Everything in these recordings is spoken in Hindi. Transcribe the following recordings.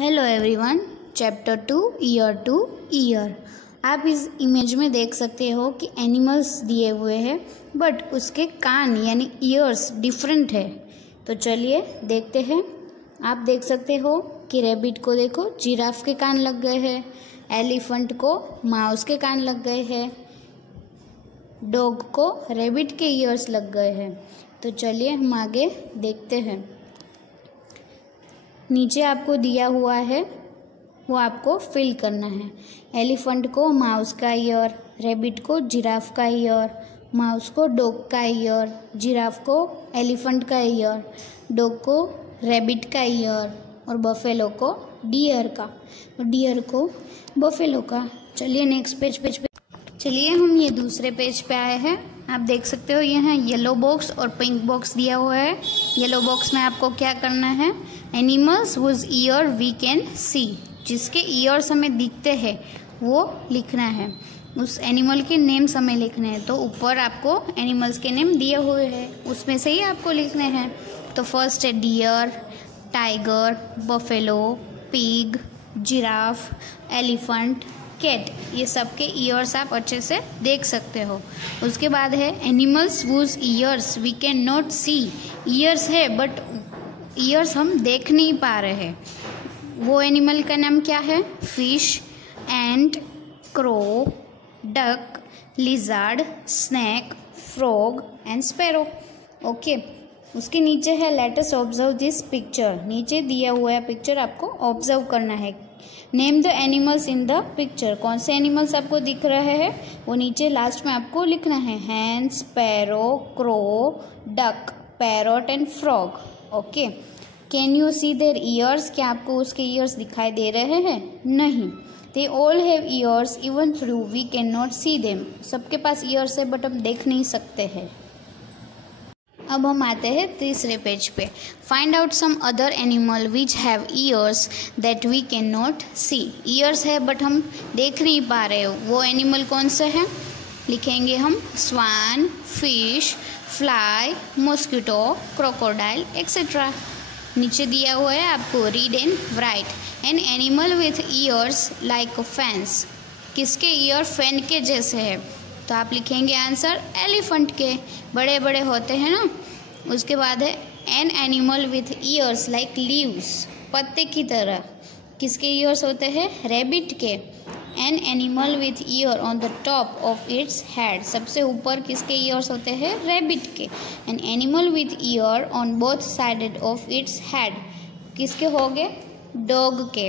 Hello everyone, chapter 2 year two year. आप इस इमेज में देख सकते हो कि एनिमल्स दिए हुए हैं बट उसके कान यानी ईयर्स डिफरेंट है। तो चलिए देखते हैं। आप देख सकते हो कि रैबिट को देखो जिराफ के कान लग गए हैं, एलिफेंट को माउस के कान लग गए हैं, डॉग को रैबिट के ईयर्स लग गए हैं। तो चलिए हम आगे देखते हैं। नीचे आपको दिया हुआ है वो आपको फिल करना है। एलिफेंट को माउस का ईयर, रैबिट को जिराफ का ईयर, माउस को डॉग का ईयर, जिराफ को एलिफेंट का ईयर, डॉग को रैबिट का ईयर और बफेलो को डियर का, और डियर को बफेलो का। चलिए नेक्स्ट पेज पे चलिए हम ये दूसरे पेज पे आए हैं। आप देख सकते हो यहाँ येलो बॉक्स और पिंक बॉक्स दिया हुआ है। येलो बॉक्स में आपको क्या करना है, animals whose ear we can see, जिसके ईयर्स हमें दिखते हैं वो लिखना है। उस एनिमल के नेम्स हमें लिखने हैं। तो ऊपर आपको एनिमल्स के नेम दिए हुए हैं, उसमें से ही आपको लिखने हैं। तो फर्स्ट है deer, tiger, buffalo, pig, giraffe, elephant, cat. ये सब के ईयर्स आप अच्छे से देख सकते हो। उसके बाद है animals whose ears we can not see. Ears है बट ईयर्स हम देख नहीं पा रहे हैं। वो एनिमल का नाम क्या है, fish, ant, crow, duck, lizard, snake, frog and sparrow. Okay, उसके नीचे है let us observe this picture. नीचे दिया हुआ है पिक्चर, आपको ऑब्जर्व करना है। Name the animals in the picture. कौन से एनिमल्स आपको दिख रहे हैं वो नीचे लास्ट में आपको लिखना है। Hen, sparrow, crow, duck, parrot and frog. Okay, can you see there ears. क्या आपको उसके ईयर्स दिखाई दे रहे हैं? नहीं। They all have ears even through we can not see them. सबके पास ईयर्स है बट हम देख नहीं सकते हैं। अब हम आते हैं तीसरे पेज पे। Find out some other animal which have ears that we can not see. Ears है बट हम देख नहीं पा रहे हो, वो एनिमल कौन से हैं? लिखेंगे हम swan, fish, fly, mosquito, crocodile etcetera. नीचे दिया हुआ है आपको read and write. An animal with ears like fans. किसके ईयर फैन के जैसे है? तो आप लिखेंगे आंसर एलिफेंट के, बड़े बड़े होते हैं ना। उसके बाद है N animal with ears like leaves. पत्ते की तरह। किसके ईयर्स होते हैं? रैबिट के। N animal with year on the top of its head. सबसे ऊपर किसके ईयर्स होते हैं? रैबिट के। N animal with year on both sided of its head. किसके हो गए? डॉग के।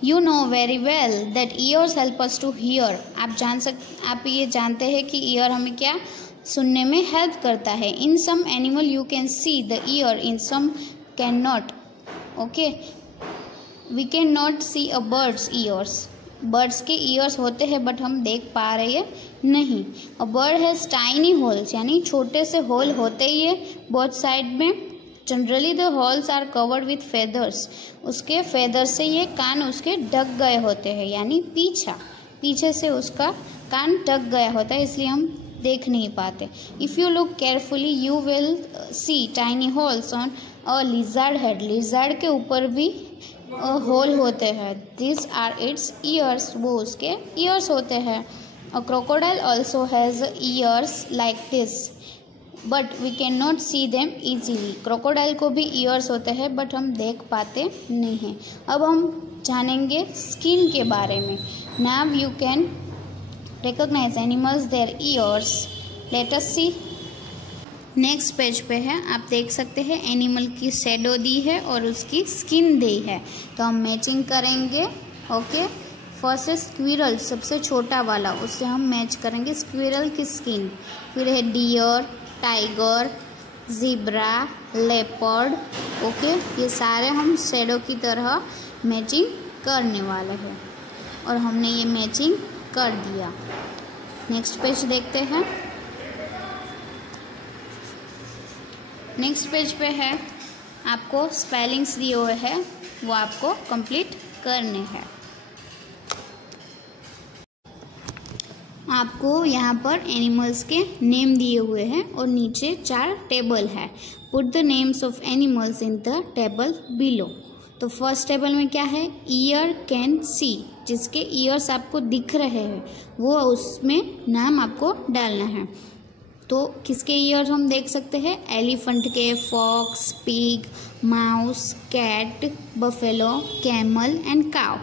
You know very well that ears help us to hear. आप ये जानते हैं कि ईयर हमें क्या सुनने में हेल्प करता है। In some animal you can see the ear, in some cannot. Okay, we cannot see a bird's ears. Birds के ईयर्स होते हैं बट हम देख पा रहे हैं नहीं। A bird has tiny holes, यानी छोटे से होल होते ही है both साइड में। Generally the holes are covered with feathers. उसके फेदर्स से ये कान उसके ढक गए होते हैं, यानी पीछे से उसका कान ढक गया होता है, इसलिए हम देख नहीं पाते। If you look carefully you will see tiny holes on a lizard head. Lizard के ऊपर भी होल होते हैं। दिस आर इट्स ईयर्स, वो उसके ईयर्स होते हैं। A crocodile also has ears like this but we can not see them easily. Crocodile को भी ईयर्स होते हैं बट हम देख पाते नहीं हैं। अब हम जानेंगे स्किन के बारे में। Now you can recognise animals their ears. Let us see. Next page पे है, आप देख सकते हैं एनिमल की शैडो दी है और उसकी स्किन दी है। तो हम मैचिंग करेंगे। ओके, फर्स्ट है स्क्विरल, सबसे छोटा वाला, उससे हम मैच करेंगे स्क्विरल की स्किन। फिर है deer, tiger, zebra, leopard. Okay, ये सारे हम शैडो की तरह मैचिंग करने वाले हैं और हमने ये मैचिंग कर दिया। नेक्स्ट पेज देखते हैं। नेक्स्ट पेज पे है आपको स्पेलिंग्स दिए हुए हैं, वो आपको कंप्लीट करने हैं। आपको यहाँ पर एनिमल्स के नेम दिए हुए हैं और नीचे 4 टेबल है। Put the names of animals in the table below. तो फर्स्ट टेबल में क्या है, ईयर कैन सी, जिसके ईयर्स आपको दिख रहे हैं वो उसमें नाम आपको डालना है। तो किसके ईयर हम देख सकते हैं, एलिफेंट के, fox, pig, mouse, cat, buffalo, camel and cow.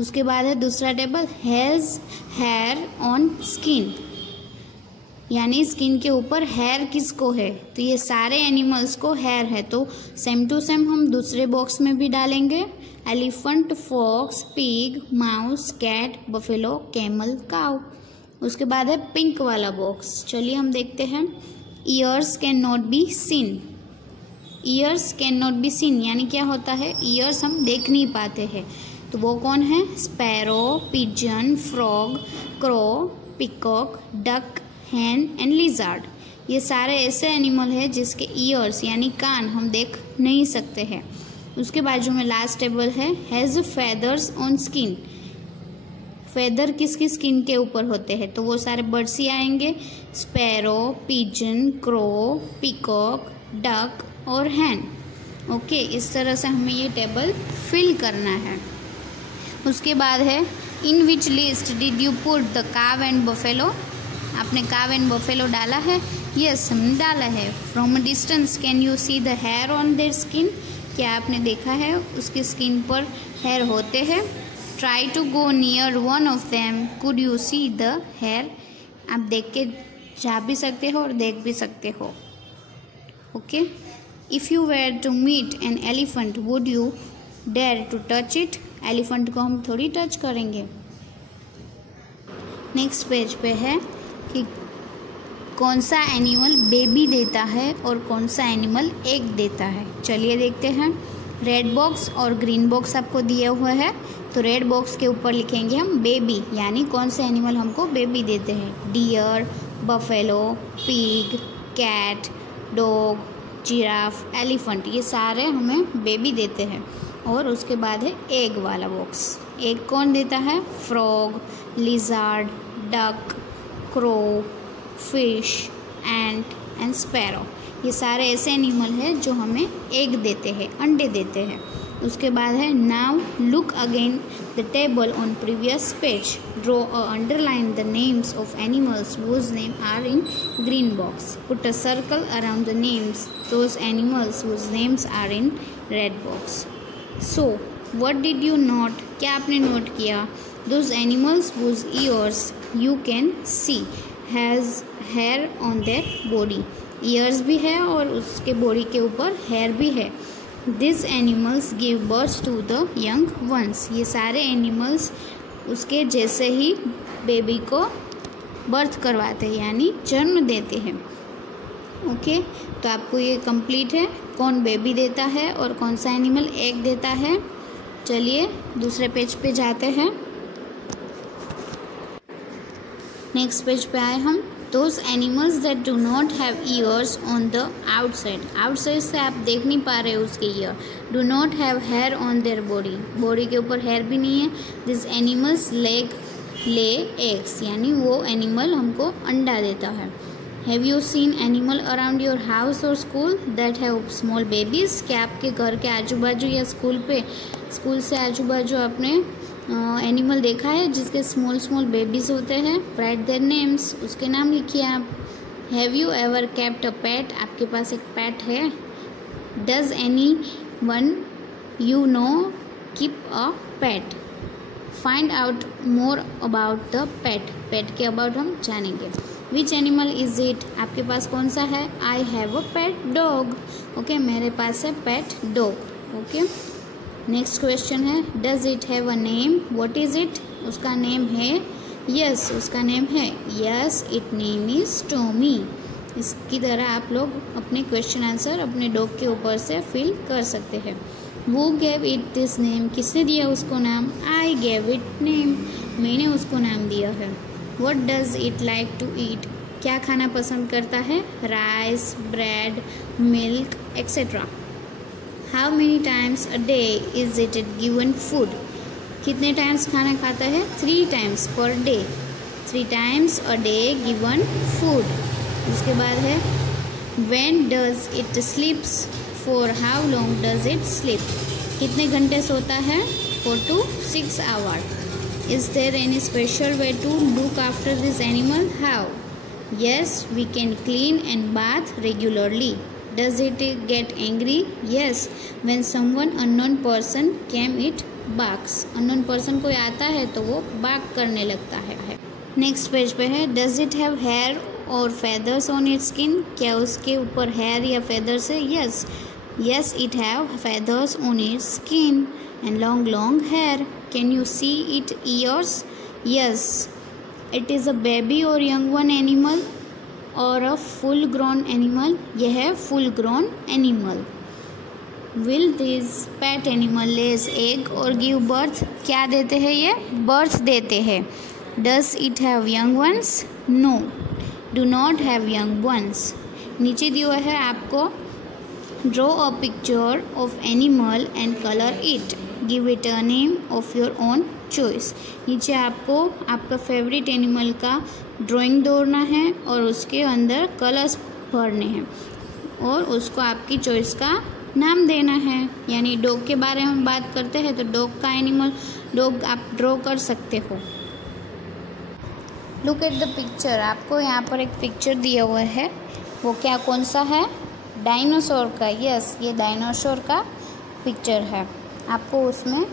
उसके बाद है दूसरा table, has hair on skin, यानी स्किन के ऊपर हेयर किसको है, तो ये सारे एनिमल्स को हेयर है। तो सेम टू सेम हम दूसरे बॉक्स में भी डालेंगे, elephant, fox, pig, mouse, cat, buffalo, camel, cow. उसके बाद है पिंक वाला बॉक्स, चलिए हम देखते हैं। Years can not be seen, years can not be seen यानी क्या होता है, ईयर्स हम देख नहीं पाते हैं। तो वो कौन है, sparrow, pigeon, frog, crow, peacock, duck, Hahn and lizard. ये सारे ऐसे एनिमल हैं जिसके ईयर्स यानी कान हम देख नहीं सकते हैं। उसके बाजू में लास्ट टेबल है, has feathers on skin, feather किसकी स्किन के ऊपर होते हैं, तो वो सारे बर्ड्स ही आएंगे, sparrow, pigeon, crow, peacock, duck और हैन। ओके, इस तरह से हमें ये टेबल फिल करना है। उसके बाद है, in which list did you put the cow and buffalo, आपने काव एंड बफेलो डाला है, यस हमने डाला है। From a distance can you see the hair on their skin, क्या आपने देखा है उसकी स्किन पर हेयर होते हैं। Try to go near one of them, could you see the hair, आप देख के जा भी सकते हो और देख भी सकते हो। Okay, if you were to meet an elephant would you dare to touch it, elephant को हम थोड़ी टच करेंगे। नेक्स्ट पेज पे है कि कौन सा एनिमल बेबी देता है और कौन सा एनिमल एग देता है, चलिए देखते हैं। रेड बॉक्स और ग्रीन बॉक्स आपको दिया हुआ है, तो रेड बॉक्स के ऊपर लिखेंगे हम बेबी, यानी कौन से एनिमल हमको बेबी देते हैं, deer, buffalo, pig, cat, dog, giraffe, elephant, ये सारे हमें बेबी देते हैं। और उसके बाद है एग वाला बॉक्स, एग कौन देता है, frog, lizard, duck, crow, fish, ant and sparrow, ये सारे ऐसे एनिमल हैं जो हमें एग देते हैं, अंडे देते हैं। उसके बाद है, now look again the table on previous page, draw और underline the names of animals whose name are in green box, put a circle around the names those animals whose names are in red box. So what did you note, क्या आपने नोट किया, those animals whose ears you can see has hair on their body, ears भी है और उसके बॉडी के ऊपर हेयर भी है। This animals give birth to the young ones, ये सारे एनिमल्स उसके जैसे ही बेबी को बर्थ करवाते हैं यानी जन्म देते हैं। ओके, तो आपको ये कंप्लीट है, कौन बेबी देता है और कौन सा एनिमल एग देता है। चलिए दूसरे पेज पे जाते हैं। नेक्स्ट पेज पे आए हम, those animals that do not have ears on the outside, outside से आप देख नहीं पा रहे उसके ear, do not have hair on their body, body के ऊपर हेयर भी नहीं है। दिस एनिमल्स ले एग्स, यानी वो एनिमल हमको अंडा देता है। Have you seen animal around your house और school that have small babies, क्या आपके घर के आजू बाजू या स्कूल से आजू बाजू आपने एनिमल देखा है जिसके स्मॉल बेबीज होते हैं। राइट देयर नेम्स, उसके नाम लिखिए आप। Have you ever kept a pet, आपके पास एक पेट है। Does anyone you know keep a pet, find out more about the pet, pet के अबाउट हम जानेंगे। विच एनिमल इज इट, आपके पास कौन सा है, I have a pet dog, okay मेरे पास है pet dog. Okay, next question है, does it have a name, what is it, उसका नेम है, यस उसका नेम है, yes it name is Tommy. इसकी तरह आप लोग अपने क्वेश्चन आंसर अपने डॉग के ऊपर से फिल कर सकते हैं। वो गेव इट दिस नेम, किसने दिया उसको नाम, आई गेव इट नेम, मैंने उसको नाम दिया है। What does it like to eat, क्या खाना पसंद करता है, rice, bread, milk etcetera. How many times a day is it given food, कितने टाइम्स खाना खाता है, 3 times per day, 3 times a day given food. उसके बाद है, when does it sleeps, for how long does it sleep, कितने घंटे सोता है? 4 to 6 hours. Is there any special way to look after this animal? How? Yes, we can clean and bath regularly. Does it get angry? Yes. When someone unknown person came, it barks. Unknown person कोई आता है तो वो bark करने लगता है. नेक्स्ट पेज पे है does it have hair और feathers on its skin? क्या उसके ऊपर hair या feathers है? Yes. Yes, it have feathers on its skin and long hair. Can you see its ears? Yes. It is a baby or young one animal or a full grown animal? यह है full grown animal. Will this pet animal lays egg or give birth? क्या देते हैं ये? Birth देते हैं. Does it have young ones? No. Do not have young ones. नीचे दिया है आपको draw a picture of animal and color it. Give it a name of your own choice. नीचे आपको आपका फेवरेट एनिमल का ड्राइंग दौड़ना है और उसके अंदर कलर्स भरने हैं और उसको आपकी चॉइस का नाम देना है. यानी डॉग के बारे में बात करते हैं तो डॉग का एनिमल डॉग आप ड्रॉ कर सकते हो. Look at the picture. आपको यहाँ पर एक पिक्चर दिया हुआ है. वो क्या कौन सा है? डायनासोर का. यस, ये डायनासोर का पिक्चर है. आपको उसमें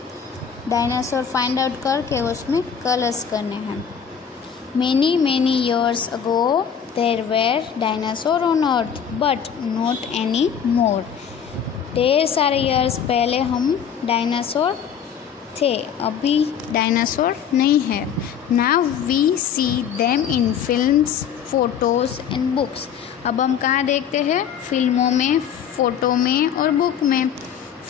डायनासोर फाइंड आउट करके उसमें कलर्स करने हैं. many years ago there were dinosaur on earth but not any more. ढेर सारे ईयर्स पहले हम डायनासोर थे, अभी डायनासोर नहीं है. Now we see them in films, photos and books. अब हम कहाँ देखते हैं? फिल्मों में, फ़ोटो में और बुक में.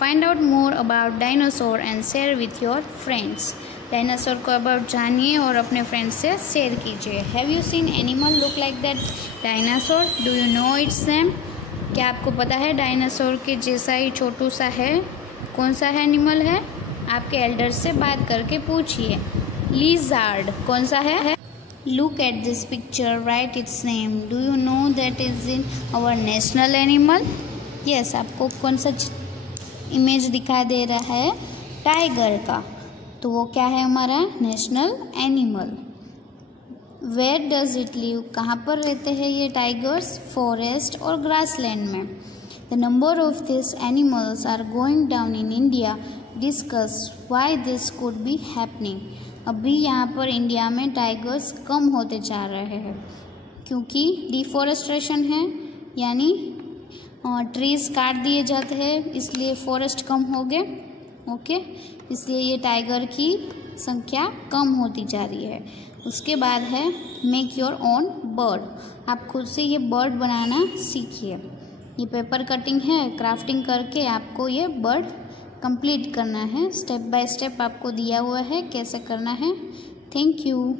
Find out more about dinosaur and share with your friends. Dinosaur को अबाउट जानिए और अपने फ्रेंड्स से शेयर कीजिए. Have you seen animal look like that dinosaur? Do you know its name? क्या आपको पता है डायनासोर के जैसा ही छोटू सा है? कौन सा है एनिमल है? आपके एल्डर से बात करके पूछिए. Lizard कौन सा है? Look at this picture. Write its name. Do you know that is in our national animal? Yes, आपको कौन सा इमेज दिखाई दे रहा है? टाइगर का. तो वो क्या है? हमारा national animal. Where does it live? कहाँ पर रहते हैं ये टाइगर्स? फॉरेस्ट और ग्रासलैंड में. The number of this animals are going down in India. Discuss why this could be happening. अभी यहाँ पर इंडिया में टाइगर्स कम होते जा रहे हैं क्योंकि डिफॉरेस्टेशन है, यानी ट्रीज काट दिए जाते हैं, इसलिए फॉरेस्ट कम हो गए. ओके, इसलिए ये टाइगर की संख्या कम होती जा रही है. उसके बाद है मेक योर ओन बर्ड. आप खुद से ये बर्ड बनाना सीखिए. ये पेपर कटिंग है, क्राफ्टिंग करके आपको ये बर्ड कंप्लीट करना है. स्टेप बाय स्टेप आपको दिया हुआ है कैसे करना है. Thank you.